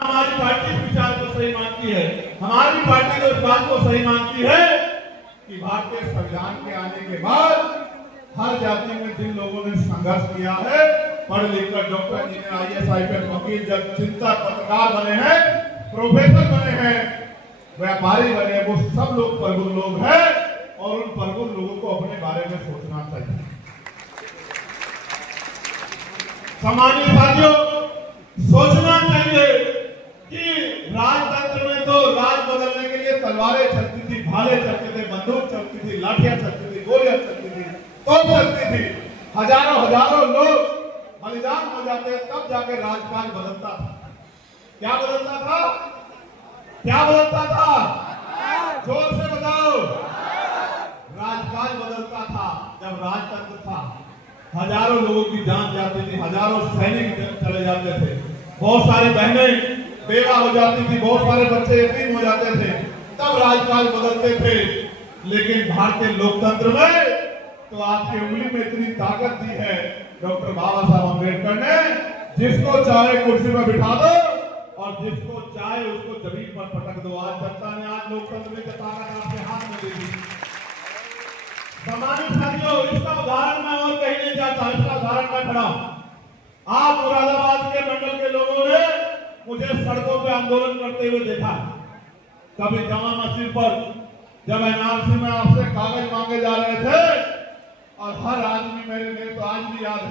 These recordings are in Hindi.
हमारी पार्टी इस विचार को सही मानती है। हमारी पार्टी तो इस बात को सही मानती है कि भारतीय संविधान के आने के बाद हर जाति में जिन लोगों ने संघर्ष किया है, पढ़ लिख कर डॉक्टर इंजीनियर IAS IPS वकील जब चिंतक पत्रकार बने हैं, प्रोफेसर बने हैं, व्यापारी बने, वो सब लोग प्रबुद्ध लोग हैं और उन प्रबुद्ध लोगों को अपने बारे में सोचना चाहिए। सामान्य साथियों, सोचना चाहिए कि राजतंत्र में तो राज बदलने के लिए तलवारें चलती थी, भाले चलते थे, बंदूक चलती थी, लाठियां चलती थी, गोलियां चलती थी, तोप चलती थी, हजारों लोग बलिदान हो जाते हैं, तब जाके राजकाज बदलता था। क्या बदलता था? क्या बदलता था? जोर से बताओ। राजकाज बदलता था जब राजतंत्र था। हजारों लोगों की जान जाती थी, हजारों सैनिक चले जाते थे, बहुत सारी बहनें बेवा हो जाती थी, बहुत सारे बच्चे यतीम हो जाते थे, तब राजकाज बदलते थे। लेकिन भारतीय लोकतंत्र में तो आपकी उंगली में इतनी ताकत दी है डॉक्टर बाबा साहब अम्बेडकर ने, जिसको चाहे कुर्सी पर बिठा दो और जिसको चाहे उसको जमीन पर पटक दो। आज जनता ने आज लोकतंत्र में ताकत आपके हाथ में दे दी। सामान्य साथियों, इसका उदाहरण मैं और कहीं नहीं जाता, इसका उदाहरण मैं खड़ा हूं। आप मुरादाबाद के मंडल के लोगों ने मुझे सड़कों पे आंदोलन करते हुए देखा। कभी जामा मस्जिद पर जब NRC में आपसे कागज मांगे जा रहे थे और हर आदमी, मेरे लिए तो आज भी याद है,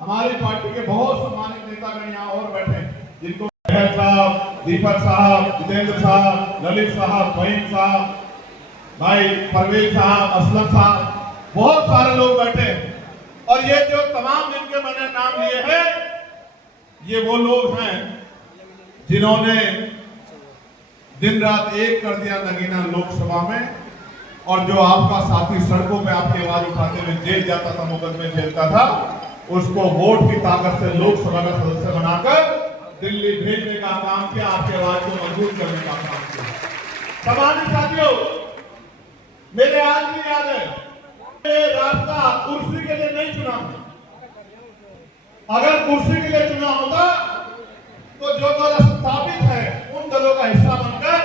हमारी पार्टी के बहुत सम्मानित नेतागण यहाँ और बैठे, जिनको साहब, दीपक साहब, जितेंद्र साहब, ललित साहब, फहीम साहब, भाई परवेज साहब, असलम साहब, बहुत सारे लोग बैठे। और ये जो तमाम जिनके मैंने नाम लिए हैं, ये वो लोग हैं जिन्होंने दिन रात एक कर दिया नगीना लोकसभा में, और जो आपका साथी सड़कों पे आपकी आवाज उठाते हुए जेल जाता था, मुकदमे झेलता था, उसको वोट की ताकत से लोकसभा का सदस्य बनाकर दिल्ली भेजने का काम किया, आपकी आवाज को मजबूत करने का काम किया। सामान्य साथियों, मेरे आज भी याद है, ये रास्ता कुर्सी के लिए नहीं चुना। अगर कुर्सी के लिए चुना होता तो जो दल स्थापित है उन दलों का हिस्सा बनकर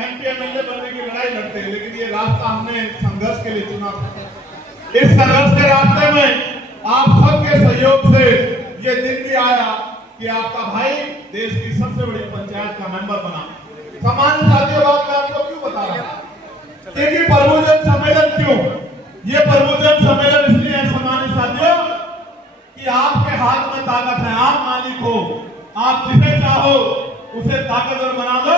MP MLA बनने की लड़ाई लड़ते हैं, लेकिन ये रास्ता हमने संघर्ष के लिए चुना था। इस संघर्ष के रास्ते में आप सबके सहयोग से ये दिन भी आया कि आपका भाई देश की सबसे बड़ी पंचायत का मेंबर बना। सामान्य साथियों, बात मैं आपको क्यों बता रहा हूं? क्योंकि प्रबुजन सम्मेलन क्यों? ये प्रबुजन सम्मेलन इसलिए है सामान्य साथियों कि आपके हाथ में ताकत है, आप मालिक हो, आप जिसे चाहो उसे ताकतवर बना दो,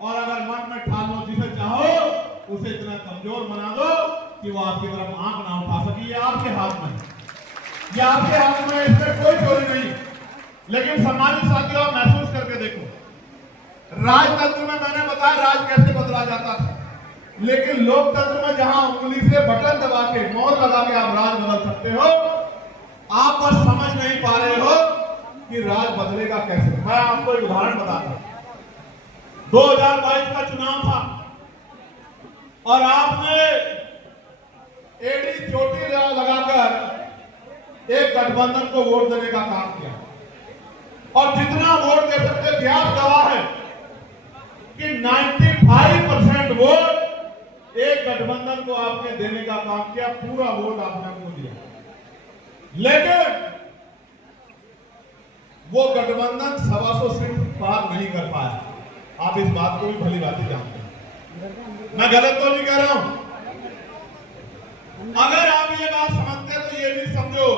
और अगर मन में ठान लो जिसे चाहो उसे इतना कमजोर बना दो कि वो आपकी तरफ आंख ना उठा सके। ये आपके हाथ में, ये आपके हाथ में, इसमें कोई चोरी नहीं। लेकिन सामान्य साथियों, आप महसूस करके देखो, राजतंत्र में मैंने बताया राज कैसे बदला जाता था, लेकिन लोकतंत्र में जहां उंगली से बटन दबा के, मोहर लगा के आप राज बदल सकते हो, आप बस समझ नहीं पा रहे हो कि राज बदलेगा कैसे। मैं आपको एक उदाहरण बताता हूं। 2022 का चुनाव था और आपने एडी चोटी लगाकर एक गठबंधन को वोट देने का काम किया, और जितना वोट दे सकते थे, आप गवाह है कि 95% वोट एक गठबंधन को आपने देने का काम किया, पूरा वोट आपने को दिया। लेकिन वो गठबंधन 125 सीट पार नहीं कर पाया। आप इस बात को भी भली भांति जानते हैं, मैं गलत तो नहीं कह रहा हूं। अगर आप ये बात समझते हैं तो ये भी समझो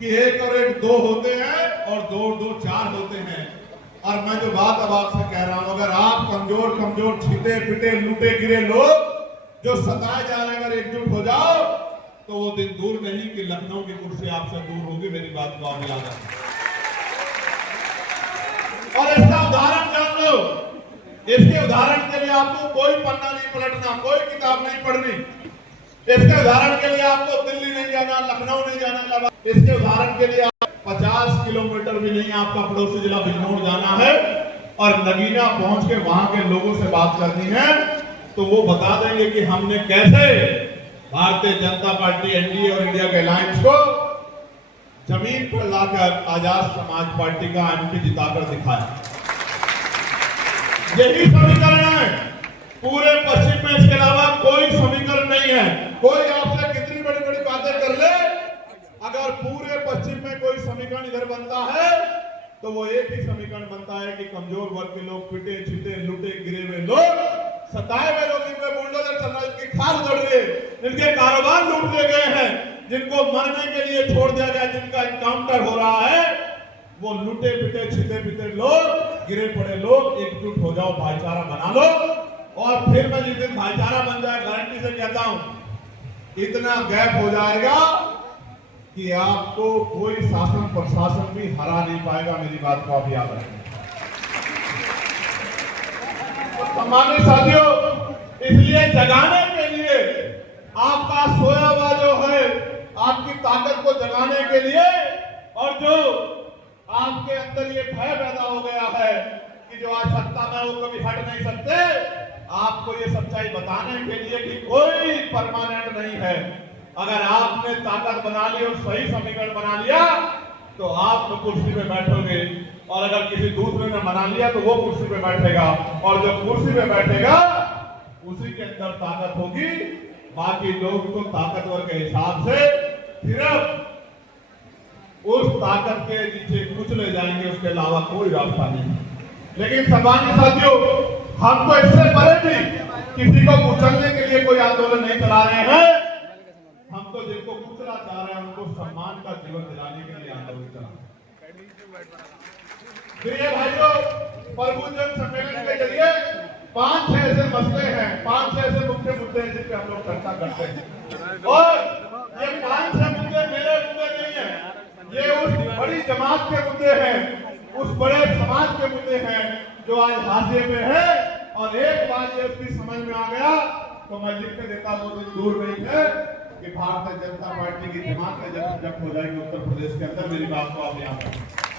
कि 1 और 1 2 होते हैं और 2 और 2 4 होते हैं। और मैं जो बात अब आपसे कह रहा हूं, अगर आप कमजोर छीटे पिटे लूटे गिरे लोग जो सताए जा रहे हैं, अगर एकजुट हो जाओ तो वो दिन दूर नहीं कि लखनऊ की कुर्सी आपसे दूर होगी। मेरी बात को आप याद रखें और इसका उदाहरण जान लो। इसके उदाहरण के लिए आपको कोई पन्ना नहीं पलटना, कोई किताब नहीं पढ़नी। इसके उदाहरण के लिए आपको दिल्ली नहीं जाना, लखनऊ नहीं जाना, इसके उदाहरण के लिए 50 किलोमीटर भी नहीं आपका पड़ोसी जिला बिजनौर जाना है और नगीना पहुंच के वहां के लोगों से बात करनी है, तो वो बता देंगे कि हमने कैसे भारतीय जनता पार्टी, NDA और इंडिया के अलायंस को जमीन पर लाकर आजाद समाज पार्टी का एमपी जिताकर दिखाया। यही समीकरण है पूरे पश्चिम में, इसके अलावा कोई समीकरण नहीं है। कोई आपसे कितनी बड़ी बड़ी बातें कर ले, अगर पूरे पश्चिम में कोई समीकरण इधर बनता है तो वो एक ही समीकरण बनता है कि कमजोर वर्ग के लोग, पिटे छिटे लूटे गिरे हुए लोग, सताए हुए लोग, जिनपे बुलडोजर चल रहा है, जिनकी खाल उड़ रही है, जिनके कारोबार लूट लिए गए हैं, जिनको मरने के लिए छोड़ दिया गया, जिनका इनकाउंटर हो रहा है, वो लूटे पिटे छिटे पिटे लोग, गिरे पड़े लोग, एकजुट हो जाओ, भाईचारा बना लो। और फिर मैं जिस दिन भाईचारा बन जाए, गारंटी से कहता हूं इतना गैप हो जाएगा कि आपको कोई शासन प्रशासन भी हरा नहीं पाएगा। मेरी बात को आप याद रखें। तो सम्मानित साथियों, इसलिए जगाने के लिए आपका सोया हुआ जो है, आपकी ताकत को जगाने के लिए, और जो आपके अंदर ये भय पैदा हो गया है कि जो आज सत्ता में वो कभी हट नहीं सकते, आपको ये सच्चाई बताने के लिए कि कोई परमानेंट नहीं है। अगर आपने ताकत बना ली और सही समीकरण बना लिया तो आप तो कुर्सी पे बैठोगे, और अगर किसी दूसरे ने बना लिया तो वो कुर्सी पे बैठेगा, और जो कुर्सी पे बैठेगा उसी के अंदर ताकत होगी। बाकी लोग तो ताकतवर के हिसाब से सिर्फ उस ताकत के नीचे कुचले जाएंगे, उसके अलावा कोई रास्ता नहीं। लेकिन सम्मानित साथियों, हम तो इससे परे भी किसी को कुचलने के लिए कोई आंदोलन नहीं चला रहे हैं। हम तो जिनको कुचला चाह रहे हैं उनको सम्मान का जीवन दिलाने के लिए आंदोलन चला रहे हैं। प्रिय भाइयों, प्रबुद्धजन सम्मेलन के जरिए 5-6 ऐसे मसले हैं, 5-6 ऐसे मुख्य मुद्दे हैं जिन पे हम लोग चर्चा करते हैं। और ये 5-6 मुद्दे मेरे मुद्दे नहीं है, ये उस बड़ी जमात के मुद्दे हैं, उस बड़े समाज के मुद्दे हैं जो आज हाशिए पे है। और एक बार ये उसकी समझ में आ गया तो मैं लिख के देता हूं, तो दूर नहीं है कि भारतीय जनता पार्टी की जमात जब हो जाएगी उत्तर प्रदेश के अंदर। मेरी बात को आप याद रखें।